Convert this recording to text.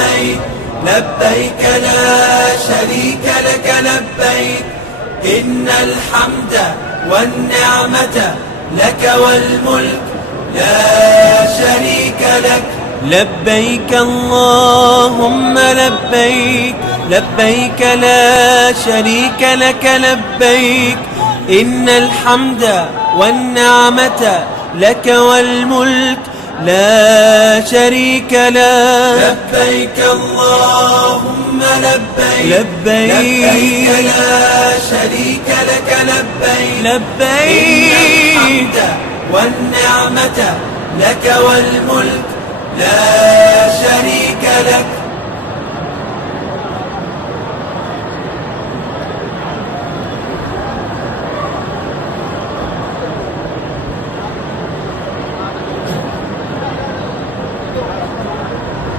لبيك لبيك لا شريك لك لبيك إن الحمد والنعمة لك والملك لا شريك لك. لبيك اللهم لبيك لبيك لا شريك لك لبيك إن الحمد والنعمة لك والملك لا شريك لك. لبيك اللهم لبيك لبيك لا شريك لك لبيك إن الحمد والنعمة لك والملك لا شريك